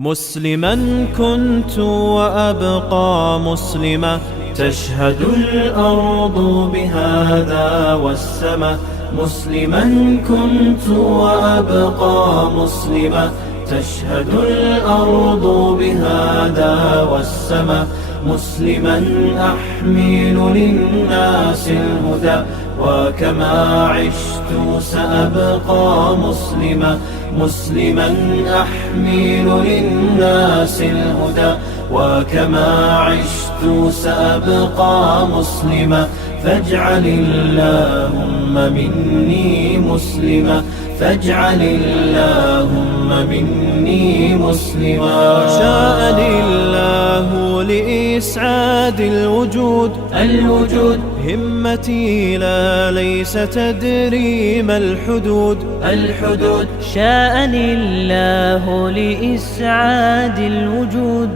مسلما كنت وأبقى مسلما، تشهد الأرض بهذا والسماء. مسلما كنت وأبقى مسلما، تشهد الأرض بهذا والسماء. مسلما أحمل للناس الهدى، وكما عشت سأبقى مسلما. مسلما أحمل للناس الهدى، وكما عشت سأبقى مسلما. فاجعل اللهم مني مسلما، فاجعل اللهم مني مسلما. شاءني الله لإسعاد الوجود همتي لا ليس تدري ما الحدود شاءني الله لإسعاد الوجود